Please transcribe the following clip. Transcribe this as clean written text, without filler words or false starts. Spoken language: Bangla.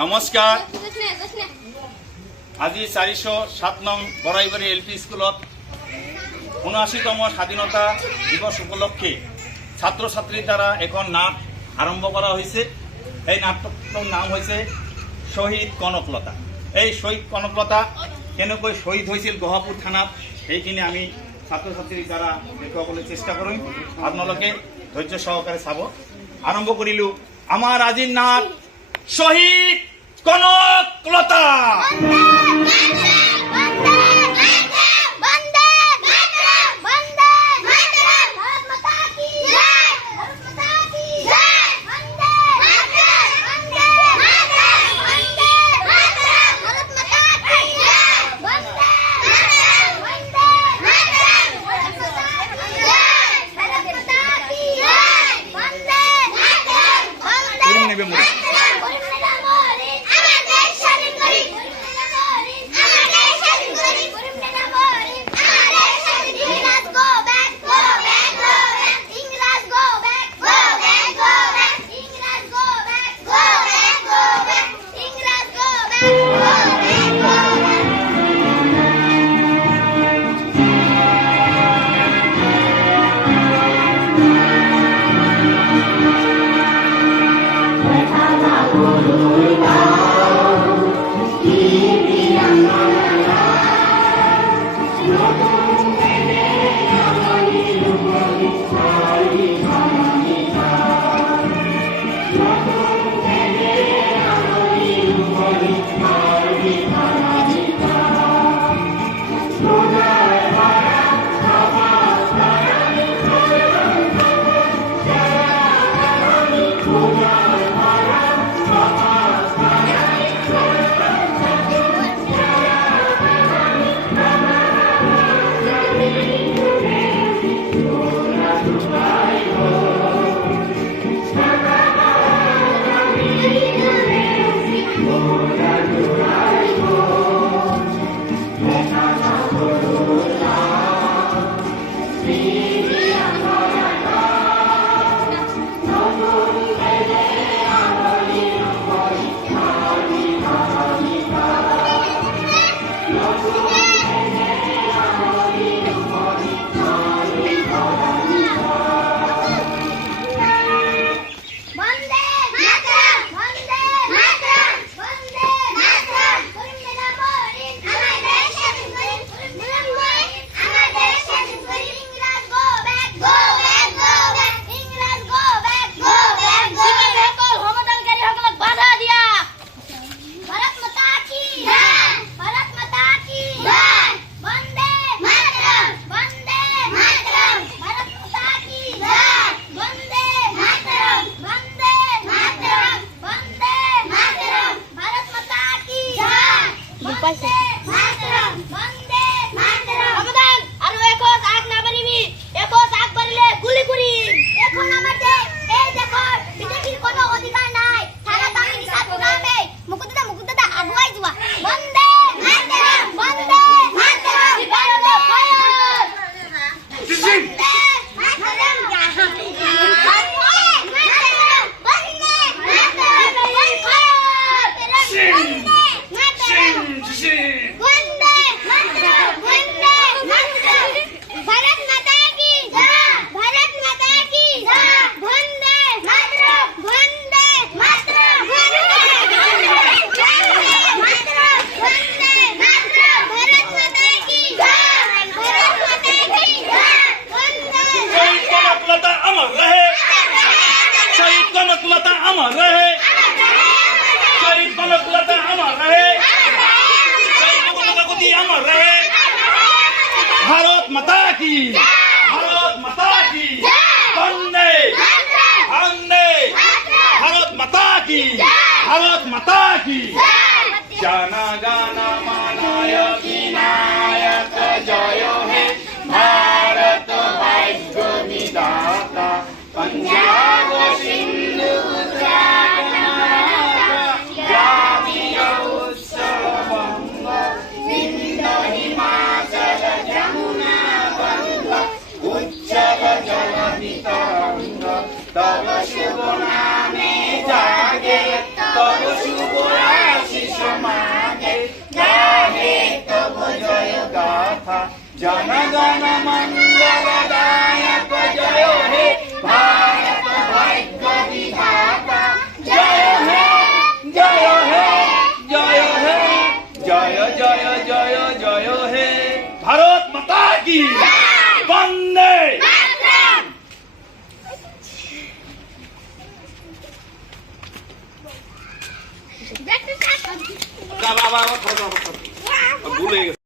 নমস্কাৰ। আজি 407 নং বৰাইবাৰী LP স্কুলত ৭৯তম স্বাধীনতা দিৱস উপলক্ষে ছাত্ৰ ছাত্ৰীৰ দ্বাৰা এখন নাট আৰম্ভ কৰা হৈছে। এই নাটকটোৰ নাম হৈছে শ্বহীদ কনকলতা। এই শ্বহীদ কনকলতা কেনেকৈ শ্বহীদ হৈছিল গহপুৰ থানাত, সেইখিনি আমি ছাত্ৰ ছাত্ৰীৰ দ্বাৰা দেখুৱাবলৈ চেষ্টা কৰিম। আপোনালোকে ধৈৰ্য সহকাৰে চাব। আৰম্ভ কৰিলোঁ আমাৰ আজিৰ নাট শ্বহীদ কনকলতা। भारत माता की, भारत माता की, वंदे वंदे, भारत माता की, भारत माता की। जाना गाना मानाय विनायक जय हे भारत भाग्य विधाता पंजाब सिंधु द्राविड़ उत्सव बंग विंध्य हिमाचल जमुना गंगा उच्चल जल तरंग तव शुभ नामे गाथा जन गण मंगलदायक जय हे भारत भाग्य विधाता जय हे जय हे जय हे जय जय जय जय हे भारत माता की वंदे ভুলে গেছে।